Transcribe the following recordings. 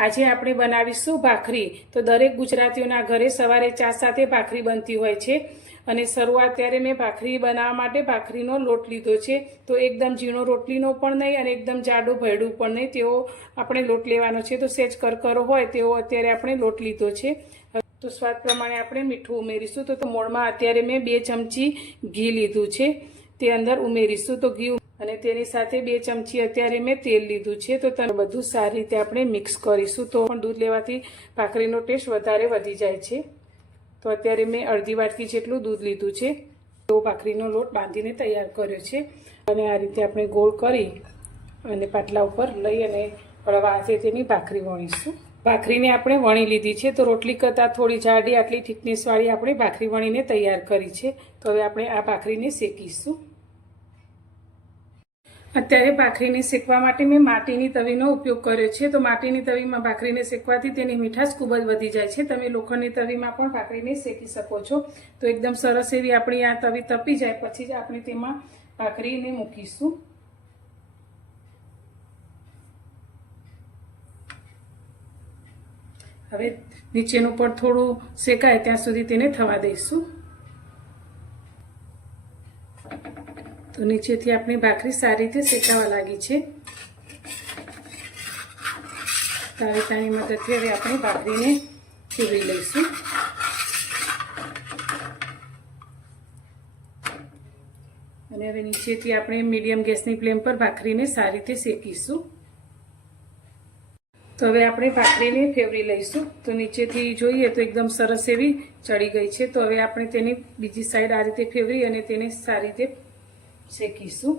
આજે આપણે બનાવીશું ભાખરી। તો દરેક ગુજરાતીઓના ઘરે સવારે ચા સાથે ભાખરી બનતી હોય છે અને શરૂઆત ત્યારે મેં ભાખરી બનાવવા માટે ભાખરીનો લોટ લીધો છે। તો એકદમ ઝીણો રોટલીનો પણ નહીં અને એકદમ જાડો ભરડું પણ નહીં, તેવો આપણે લોટ લેવાનો છે। તો સહેજ કરકરો હોય તેવો અત્યારે આપણે લોટ લીધો છે। તો સ્વાદ પ્રમાણે આપણે મીઠું ઉમેરીશું। તો મોળમાં અત્યારે મેં 2 ચમચી ઘી લીધું છે, તે અંદર ઉમેરીશું। તો ઘી અને તેની સાથે 2 ચમચી અત્યારે મેં તેલ લીધું છે। તો તમે બધું સારી રીતે આપણે મિક્સ કરીશું, તો પણ દૂધ લેવાથી ભાખરીનો ટેસ્ટ વધારે વધી જાય છે। તો અત્યારે મેં અડધી વાટકી જેટલું દૂધ લીધું છે, તો ભાખરીનો લોટ બાંધીને તૈયાર કર્યો છે અને આ રીતે આપણે ગોળ કરી અને પાટલા ઉપર લઈ અને હળવા હાથે તેની ભાખરી વણીશું। ભાખરીને આપણે વણી લીધી છે, તો રોટલી કરતાં થોડી જાડી આટલી થિકનેસવાળી આપણે ભાખરી વણીને તૈયાર કરી છે। તો હવે આપણે આ ભાખરીને શેકીશું। અત્યારે ભાખરીને શેકવા માટે મેં માટીની તવીનો ઉપયોગ કર્યો છે। તો માટીની તવીમાં ભાખરીને શેકવાથી તેની મીઠાશ ખૂબ જ વધી જાય છે। તમે લોખંડની તવીમાં પણ ભાખરીને શેકી શકો છો। તો એકદમ સરસ એવી આપણી આ તવી તપી જાય પછી જ આપણે તેમાં ભાખરીને મૂકીશું। હવે નીચેનું પણ થોડું શેકાય ત્યાં સુધી તેને થવા દઈશું। તો નીચેથી આપણી ભાખરી સારી રીતે શેકાવા લાગી છે। તાવેતાની મદદથી હવે આપણે ભાખરીને ફેરવી લઈશું અને હવે નીચેથી આપણે મીડિયમ ગેસની ફ્લેમ પર ભાખરીને સારી રીતે શેકીશું। તો હવે આપણે ભાખરીને ફેરવી લઈશું। તો નીચેથી જોઈએ તો એકદમ સરસ એવી ચડી ગઈ છે। તો હવે આપણે તેની બીજી સાઈડ આ રીતે ફેરવી અને તેને સારી રીતે શેકીશું।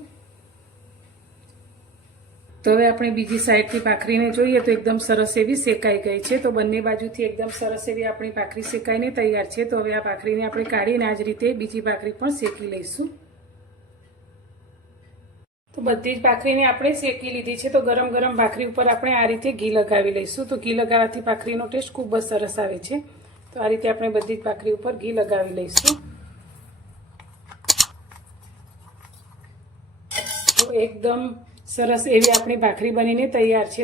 તો હવે આપણે બીજી સાઈડથી ભાખરીને જોઈએ તો એકદમ સરસ એવી શેકાઈ ગઈ છે। તો બંને બાજુથી એકદમ સરસ એવી આપણી ભાખરી શેકાઈને તૈયાર છે। તો હવે આ ભાખરીને આપણે કાઢીને આ જ રીતે બીજી ભાખરી પણ શેકી લઈશું। તો બધી જ ભાખરીને આપણે શેકી લીધી છે। તો ગરમ ગરમ ભાખરી ઉપર આપણે આ રીતે ઘી લગાવી લઈશું। તો ઘી લગાવવાથી ભાખરીનો ટેસ્ટ ખૂબ જ સરસ આવે છે। તો આ રીતે આપણે બધી જ ભાખરી ઉપર ઘી લગાવી લઈશું। તો એકદમ સરસ એવી આપણી ભાખરી બનીને તૈયાર છે।